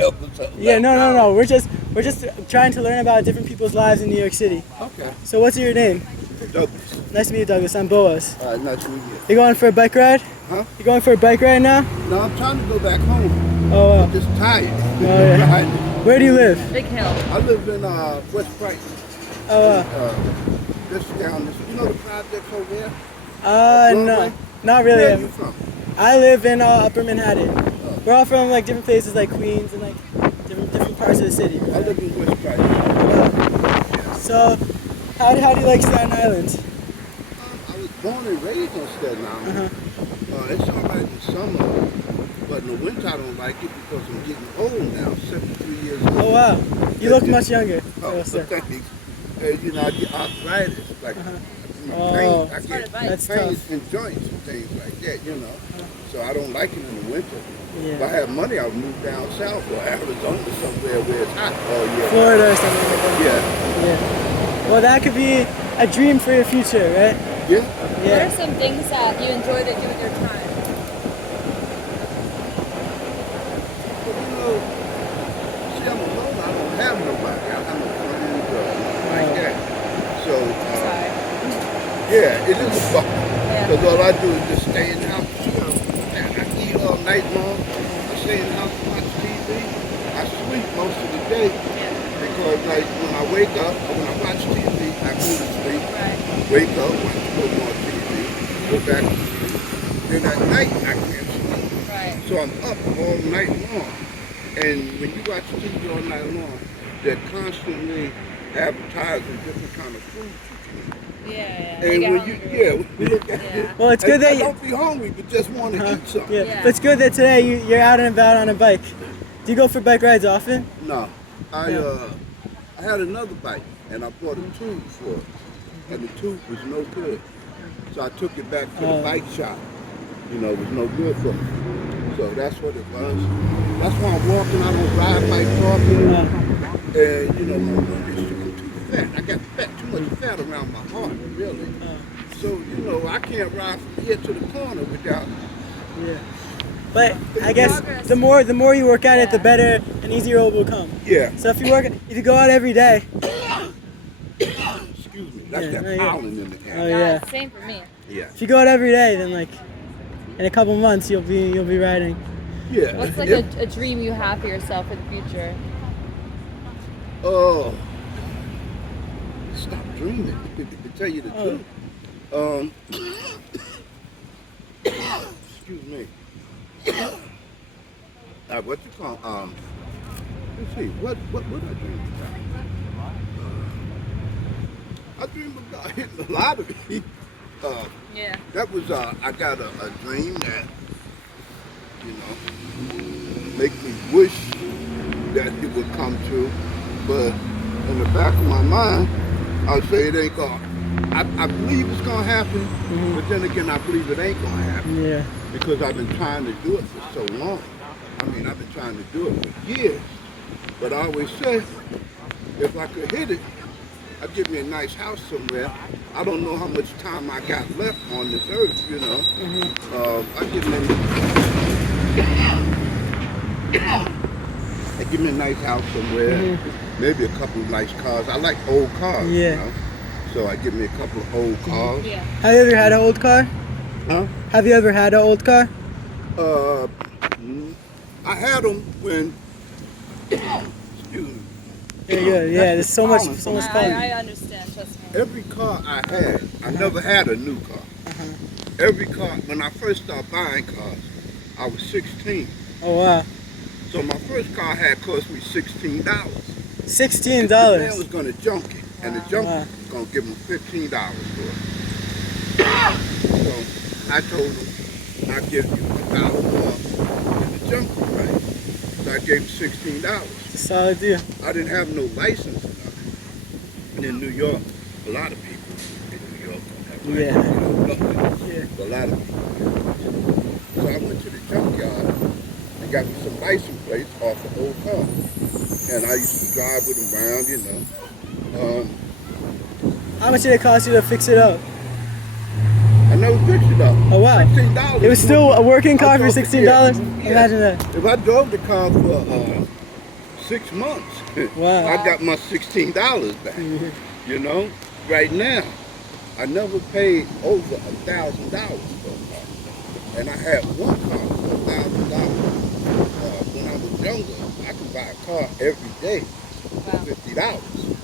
help us out. Yeah, no. We're just trying to learn about different people's lives in New York City. Okay. So what's your name? Douglas. Nice to meet you, Douglas. I'm Boaz. Nice to meet you. You going for a bike ride? Huh? You going for a bike ride now? No, I'm trying to go back home. Oh, wow. I'm just tired. Oh, yeah. Right. Where do you live? Big Hill. I live in West Brighton. This down this. You know the projects over there? No, not really. Where are you from? I live in Upper Manhattan. We're all from like different places, like Queens and like different parts of the city. I Right? live in West Brighton. So, how do you like Staten Island? I was born and raised on Staten Island. It's all right in the summer, but in the winter I don't like it because I'm getting old now, 73 years old. Oh wow, you look much younger. Oh, sir. thanks. You know, I get arthritis, like Oh, pain. I get that's pains tough. in joints and things like that, you know. So I don't like it in the winter. If I Yeah. have money, I'll move down south or Arizona somewhere where it's hot all year. Florida or something like that. Yeah. Yeah. Well, that could be a dream for your future, right? Yeah. What are Yeah. some things that you enjoy to do with your time? But you know, see, I'm alone. I don't have nobody. I have no friends or nothing like that. So, Sorry. yeah, it is a bummer. Yeah. Because all I do is just stay in the house, chill, and I eat all night long. I stay in the house and watch TV. I sleep most of the day Yeah. because, like, when I wake up, or when I watch TV, I go to sleep, Right. wake up, watch a little more TV, go back to sleep. Then at night, I can't sleep. Right. So I'm up all night long. And when you watch TV all night long, they're constantly advertising different kind of food you can eat. Yeah. And You get when you, hungry. we look at Yeah. it. Well, it's good and that I you. don't be hungry, but just want to eat something. Yeah. Yeah. But it's good that today you're out and about on a bike. Do you go for bike rides often? No, Yeah. I had another bike, and I bought a tube for it, and the tube was no good. So I took it back to the Oh. bike shop. You know, it was no good for me. So that's what it was. That's why I'm walking. I don't ride bike often. And you know, my mom used to go too fat. I got too much fat around my heart, really. So you know, I can't ride from here to the corner without. Yeah. But I guess the more you work at it, the better and easier it will become. Yeah. So if you go out every day. Excuse me. That's Yeah, that no, yeah. pollen in the Oh air. yeah. Same for me. Yeah. If you go out every day, then like in a couple months you'll be riding. Yeah. What's like If- a dream you have for yourself for the future? Oh, stop dreaming. To tell you the truth. Excuse me. What you call? Let's see. What I dream about? I dream about hitting the lottery. Yeah. That was I got a dream that you know make me wish that it would come true, but in the back of my mind, I'll say it ain't gonna. I believe it's gonna happen, but then again, I believe it ain't gonna happen Yeah. because I've been trying to do it for so long. I mean, I've been trying to do it for years, but I always say if I could hit it, I'd give me a nice house somewhere. I don't know how much time I got left on this earth, you know. I'd give me a nice house somewhere, maybe a couple of nice cars. I like old cars, Yeah. you know. So I give me a couple of old cars. Yeah. Have you ever had an old car? Huh? Have you ever had an old car? I had them when. Excuse me. Yeah. There's so much pollen. pollen. I understand. Trust me. Every car I had, I never had a new car. Every car, when I first started buying cars, I was 16. Oh wow. So my first car had cost me $16. $16. The man was gonna junk it, and the junkie Wow. was gonna give him $15 for it. So I told him, I'll give you $1 more in the junkie price. So I gave him $16. It's a solid deal. I didn't have no license or nothing. And in New York, a lot of people in New York don't have Yeah. license. Yeah. A lot of people. So I went to the junkyard and got me some license plates off an old car. And I used to drive with them around, you know. How much did it cost you to fix it up? I never fixed it up. Oh wow. $16. It was still a working car I for drove $16? Yeah. Imagine that. If I drove the car for 6 months. Wow. I got my $16 back. You know, right now, I never paid over $1,000 for a car, and I had one car for $1,000. When I was younger, I could buy a car every day for Wow. $50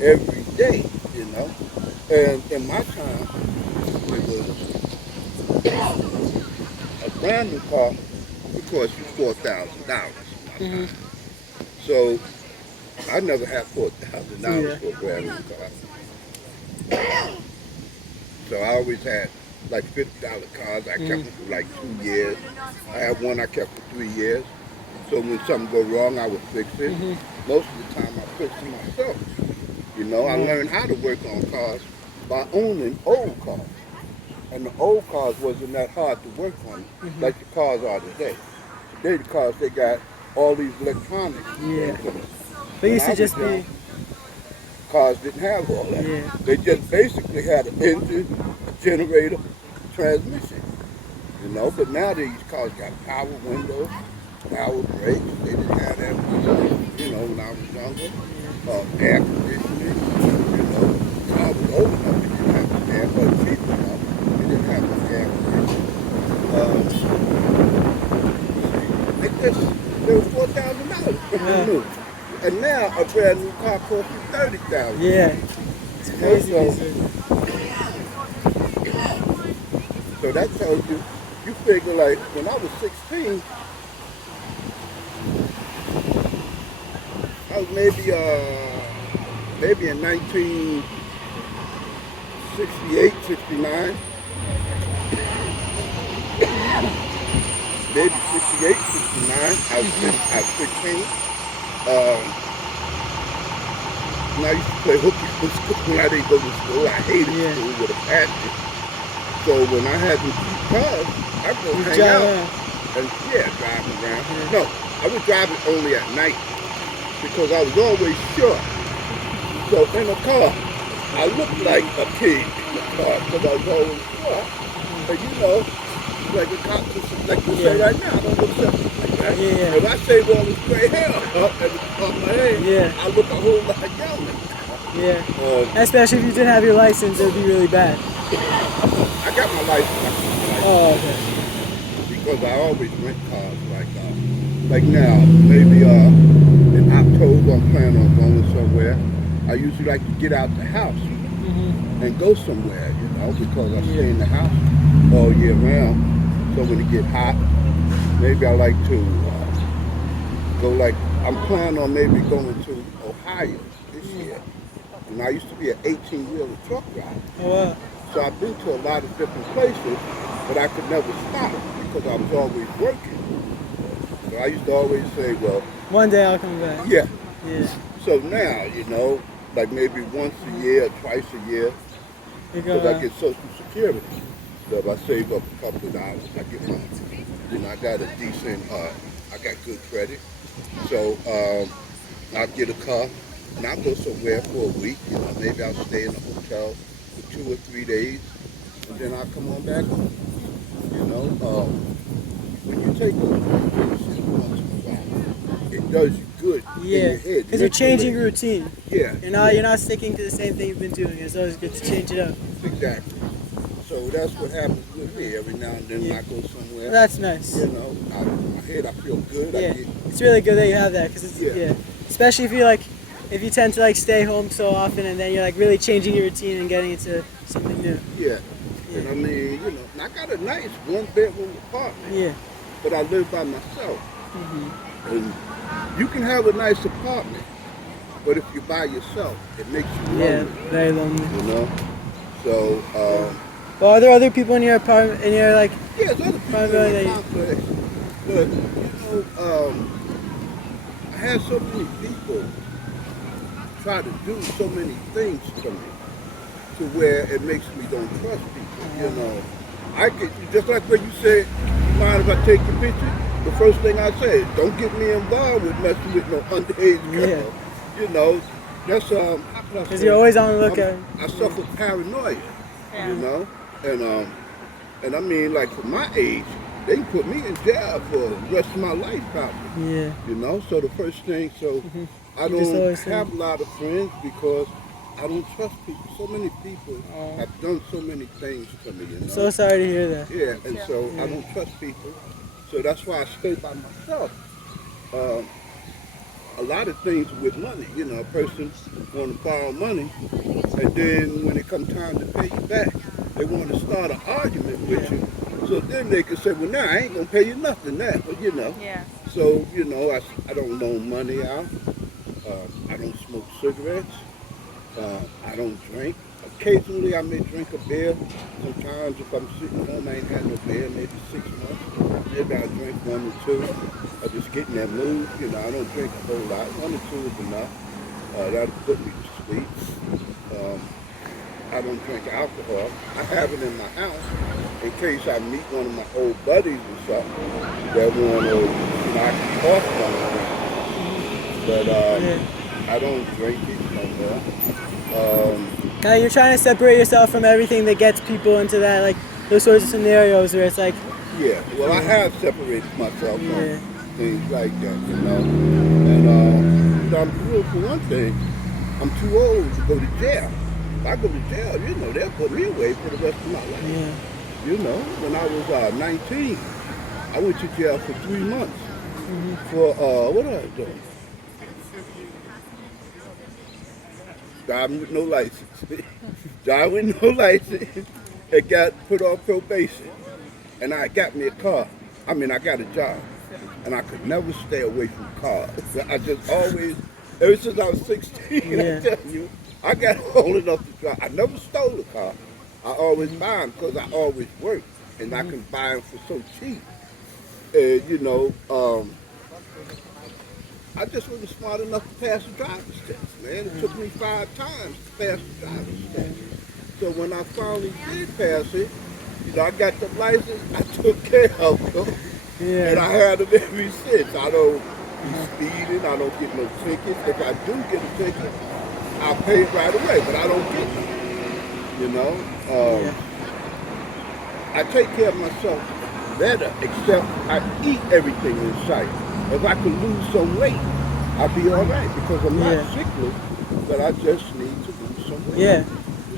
every day. You know, and in my time, it was a brand new car would cost you $4,000. Mhm. So I never had $4,000 Yeah. for a brand new car. So I always had like $50 cars. I kept them for like 2 years. I had one I kept for 3 years. So when something go wrong, I would fix it. Most of the time, I fix it myself. You know, I learned how to work on cars by owning old cars. And the old cars wasn't that hard to work on, like the cars are today. Today, the cars, they got all these electronics. Yeah. into them. But it used When I to just was young, be. cars didn't have all that. Yeah. They just basically had an engine, a generator, transmission. You know, but now these cars got power windows, power brakes. They didn't have that, you know, when I was younger. Air conditioning, you know. When I was old enough, it didn't have air, but cheap enough, it didn't have no air conditioning. It just, they were $4,000 Yeah. new. And now a brand new car costs you $30,000. Yeah. It's crazy. Also- these days. So that tells you, you figure like when I was 16, I was maybe in 1968, 69, maybe 68, 69. I was 16. And I used to play hooky from school when I didn't go to school. I hated Yeah. school with a passion. So when I had them cheap cars, I go You hang drive out. around. And drive around. Yeah. No, I was driving only at night because I was always short. So in a car, I looked like a kid in the car because I was always short. But you know, like the cops, like you say Yeah. right now, I don't look something like that. Yeah. If I shave all this gray hair up and on my head, Yeah. I look a whole lot younger. Yeah. Especially if you didn't have your license, it would be really bad. I got my license. Oh, okay. Because I always rent cars like now, maybe in October I'm planning on going somewhere. I usually like to get out the house and go somewhere, you know, because I stay in the house all year round. So when it get hot, maybe I like to go like, I'm planning on maybe going to Ohio this year. And I used to be an 18-wheeler truck driver. Oh, wow. So I've been to a lot of different places, but I could never stop because I was always working. So I used to always say, well, One day I'll come back. yeah. Yeah. So now, you know, like maybe once a year or twice a year, You go because I around. get Social Security. So if I save up a couple of dollars, I get my, you know, I got a decent, I got good credit. So I'll get a car and I'll go somewhere for a week. You know, maybe I'll stay in a hotel for 2 or 3 days and then I'll come on back home. You know, when you take a vacation once in a while, it does you good in Yeah. your head. Because you're changing mentally. routine. Yeah. You're not sticking to the same thing you've been doing. It's always good to change it up. Exactly. So that's what happens with me. Every now and then when Yeah. I go somewhere, Well, that's nice. you know, my head, I feel good. I Yeah. get, It's really good that you have that because it's Yeah. yeah. Especially if you tend to like stay home so often and then you're like really changing your routine and getting into something new. yeah. And I mean, you know, and I got a nice 1-bedroom apartment, Yeah. but I live by myself. And you can have a nice apartment, but if you're by yourself, it makes you Yeah. lonely, Very lonely. you know? So, Well, are there other people in your apartment? In your like? yeah, there's other people Probably in they- the complex, but, you know, I had so many people try to do so many things to me to where it makes me don't trust people, you know. I could, just like what you said, you mind if I take your picture? The first thing I say, don't get me involved with messing with no underage girl. Yeah. You know, that's, how can I Because say? you're always on the lookout. I suffer paranoia, Yeah. you know, and I mean, like for my age, they can put me in jail for the rest of my life probably. Yeah. You know, so the first thing, so I You just don't always have think- a lot of friends because I don't trust people. So many people Oh. have done so many things to me, you know. So sorry to hear that. Yeah, and too. so Yeah. I don't trust people. So that's why I stay by myself. Um, a lot of things with money, you know, a person want to borrow money, and then when it comes time to pay you back, they want to start an argument with you. So then they can say, well, now I ain't gonna pay you nothing now, but you know. Yeah. So you know, I don't loan money out. I don't smoke cigarettes. I don't drink. Occasionally I may drink a beer. Sometimes if I'm sitting home, I ain't had no beer, maybe 6 months. Maybe I drink 1 or 2. I just get in that mood. You know, I don't drink a whole lot. 1 or 2 is enough. That'll put me to sleep. I don't drink alcohol. I have it in my house in case I meet one of my old buddies or something that want to, you know, I can talk to them. But I don't drink it no more. Now you're trying to separate yourself from everything that gets people into that, like those sorts of scenarios where it's like, Yeah, well, I have separated myself from Yeah. things like that, you know. And you know, I'm sure for one thing, I'm too old to go to jail. If I go to jail, you know, they'll put me away for the rest of my life. yeah, You know, when I was 19, I went to jail for 3 months for what was I doing? Driving with no license. Driving with no license. It got put on probation. And I got me a car. I mean, I got a job. And I could never stay away from cars. I just always, ever since I was 16, Yeah. I tell you, I got old enough to drive. I never stole a car. I always buy them because I always work. And I can buy them for so cheap. And, you know, I just wasn't smart enough to pass the driver's test, man. It took me 5 times to pass the driver's test. So when I finally did pass it, you know, I got the license, I took care of them, and I yeah, had them ever since. I don't be speeding, I don't get no tickets. If I do get a ticket, I'll pay it right away, but I don't get none, you know. yeah. I take care of myself better, except I eat everything in sight. If I could lose some weight, I'd be all right because I'm not Yeah. sickly, but I just need to lose some weight. Yeah.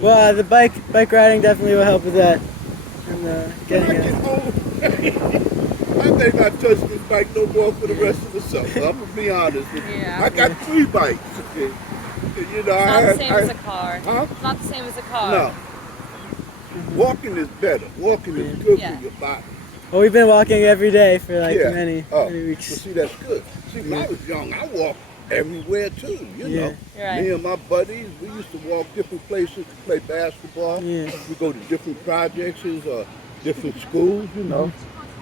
Well, the bike riding definitely will help with that. And When I getting get it. home, I may not touch this bike no more for the rest of the summer. I'm gonna be honest with you. Yeah. I got 3 bikes. You know, It's I not had, the same as a car. Huh? It's not the same as a car. No. Walking is better. Walking is good Yeah. for your body. Well, we've been walking every day for like Yeah. many But weeks. see, that's good. See, when I was young, I walked everywhere too, you Yeah. know. Right. Me and my buddies, we used to walk different places to play basketball. Yeah. We go to different projects or different schools, you know,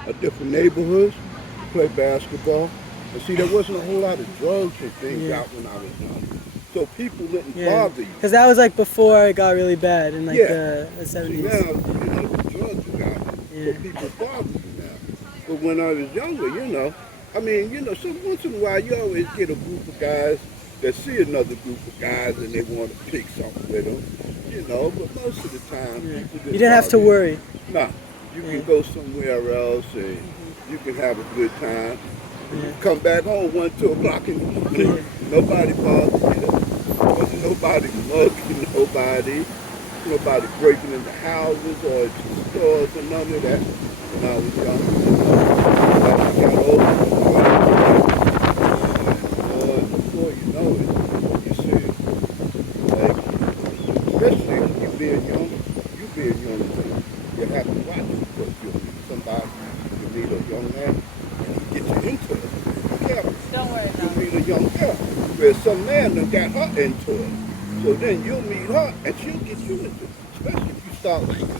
or different neighborhoods to play basketball. And see, there wasn't a whole lot of drugs and things Yeah. out when I was young. So people didn't Yeah. bother you. Because that was like before it got really bad in like Yeah. the See, 70s. now, you know, the drugs are out, Yeah. so people bother you now. But when I was younger, you know, I mean, you know, so once in a while you always get a group of guys that see another group of guys and they want to pick something with them, you know, but most of the time Yeah. people just You didn't have to bother you. worry. No, you Yeah. can go somewhere else and you can have a good time. Yeah. Come back home 1, 2 o'clock in the morning, Yeah. nobody bothers you. Wasn't nobody mugging nobody, nobody breaking into houses or into stores or none of that when I was young. As I got older, before you know it, you see, like, especially when you being young, you being young too, you have to watch it because you'll meet somebody, you meet a young man, and he get you into it. Be careful. Don't worry You about it. meet a young girl, where some man done got her into it. So then you'll meet her, and she'll get you into it. Especially if you start liking her.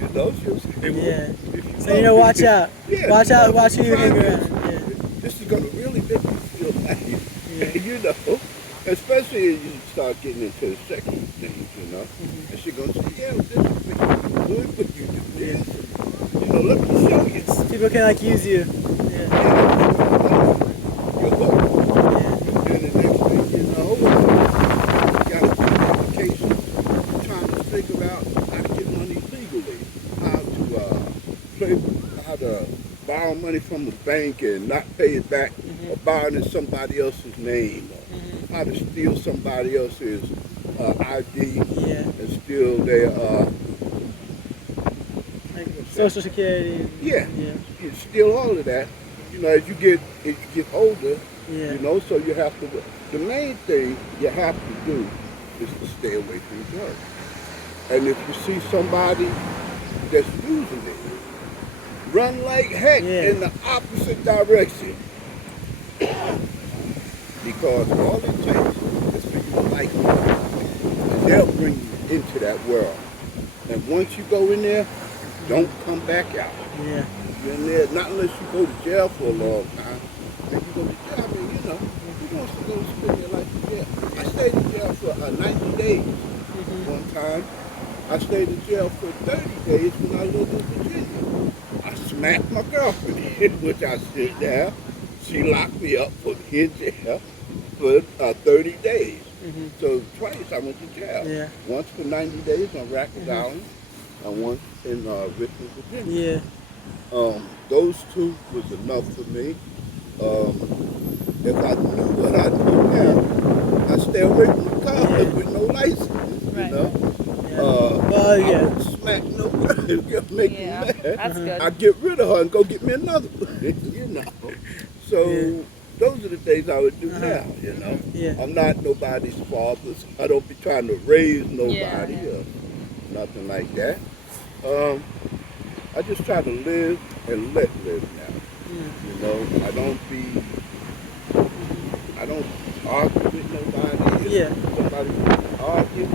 You know, she'll say, well, Yeah. if you So love you know, me, watch out. Yeah, Watch out. love Watch me, who you hang try around. this. Yeah. This is gonna really make you feel nice. Yeah. You know, especially as you start getting into the sexual things, you know. And she gonna say, yeah, this is make you feel good, but you do this. And, you know, let me show you. People can like use you. Yeah. You're hooked. Yeah. And the next thing you know, you got to take applications, trying to figure out how to get money legally, how to money from the bank and not pay it back, or borrow it in somebody else's name, or how to steal somebody else's ID Yeah. and steal their Like Social Security. yeah, Yeah. you steal all of that. You know, as you get older, Yeah. you know, so you have to. The main thing you have to do is to stay away from drugs. And if you see somebody that's using it, run like heck Yeah. in the opposite direction. Because all it takes is for you to like them. And they'll bring you into that world. And once you go in there, don't come back out. Yeah. You're in there, not unless you go to jail for a long time. Then you go to jail, I mean, you know, who wants to go spend their life in jail? I stayed in jail for 90 days one time. I stayed in jail for 30 days when I lived in Virginia. I smacked my girlfriend, which I sit down. She locked me up, put me in jail for 30 days. So twice I went to jail. Yeah. Once for 90 days on Rikers Island, and once in Richmond, Virginia. Yeah. Those two was enough for me. If I knew what I knew now, I'd stay away from the car Yeah. with no license, Right. you know? Yeah. Well, yeah. I won't smack no girl, make me Yeah, mad. that's good. I get rid of her and go get me another one, you know? So Yeah. those are the things I would do now, you know? Yeah. I'm not nobody's father. So I don't be trying to raise nobody Yeah. or nothing like that. I just try to live and let live now. You know, I don't argue with nobody. If Yeah. somebody argue,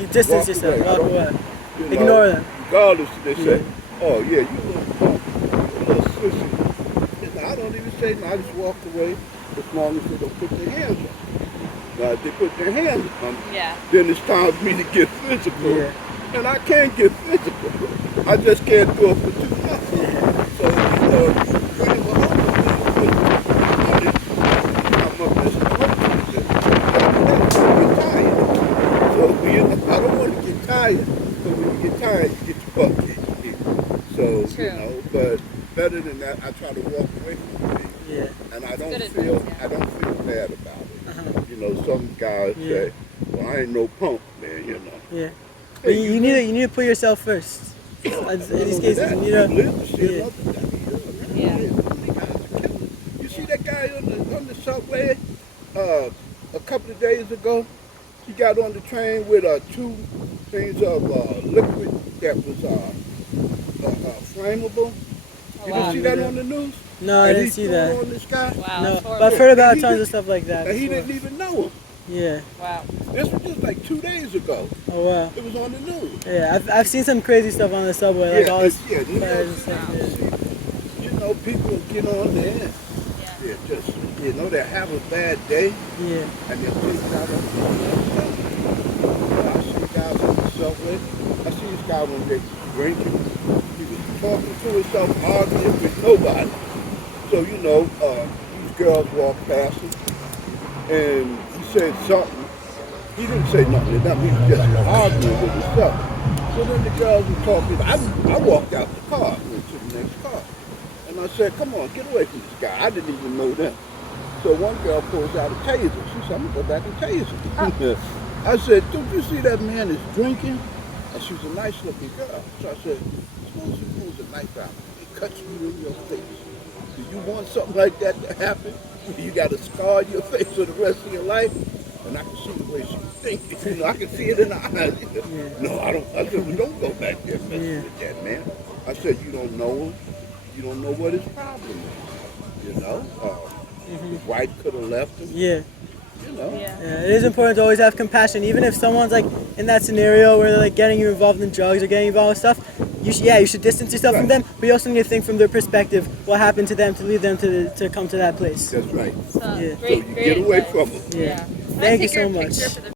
You distance walk yourself. away. I Walk don't- away. you know, Ignore them. Regardless, they say, Yeah. oh yeah, you little punk, you little sissy. And I don't even say no, I just walk away as long as they don't put their hands on me. Now if they put their hands on me, Yeah. then it's time for me to get physical. Yeah. And I can get physical. I just can't do it for too long. So, you know, when it was over, I'm up this get tired. So, you know, I don't want to get tired. So when you get tired, you get your butt kicked. So, True. you know, but better than that, I try to walk away from things. Yeah. And I Good don't advice, feel yeah. I don't feel bad about it. Uh-huh. You know, some guys Yeah. say, well, I ain't no punk, man, you know. Yeah. But you need to put yourself first. In these cases, you need to. Yeah. Yeah. You see that guy on the subway a couple of days ago? He got on the train with two things of liquid that was flammable. You wow. didn't see that on the news? No, I And didn't he see threw that. it on this guy. Wow. No, that's but I've horrible. heard about He tons did- of stuff like that. And he before. didn't even know him. Yeah. Wow. This was just like 2 days ago. Oh wow. It was on the news. Yeah, I've seen some crazy stuff on the subway, like all this New York fires and stuff. City, you know, people get on there. Yeah. They're just, you know, they have a bad day Yeah. and they're taken out of the I see guys on the subway. I see this guy one day drinking. He was talking to himself, arguing with nobody. So, you know, these girls walked past him and he said something. He didn't say nothing to them. He was just arguing with himself. So then the girls were talking. I walked out the car, went to the next car. And I said, come on, get away from this guy. I didn't even know them. So one girl pulls out a taser. She said, I'm going to go back and tase him. I said, don't you see that man is drinking? And she's a nice looking girl. So I said, suppose you pulls a knife out and cuts you in your face. Do you want something like that to happen? You got a scar on your face for the rest of your life? And I can see the way she's thinking. You know, I can see it in her eyes. No, I don't. I said, well, don't go back there messing with that man. I said, you don't know him. You don't know what his problem is. You know, his wife could have left him. Yeah. You know. Yeah. Yeah, it is important to always have compassion, even if someone's like in that scenario where they're like getting you involved in drugs or getting involved with stuff. You should distance yourself from them, but you also need to think from their perspective what happened to them to lead them to come to that place. That's right. So, Yeah. great, So you great get away advice. from them. Yeah. Can I Thank you take your so much. picture for the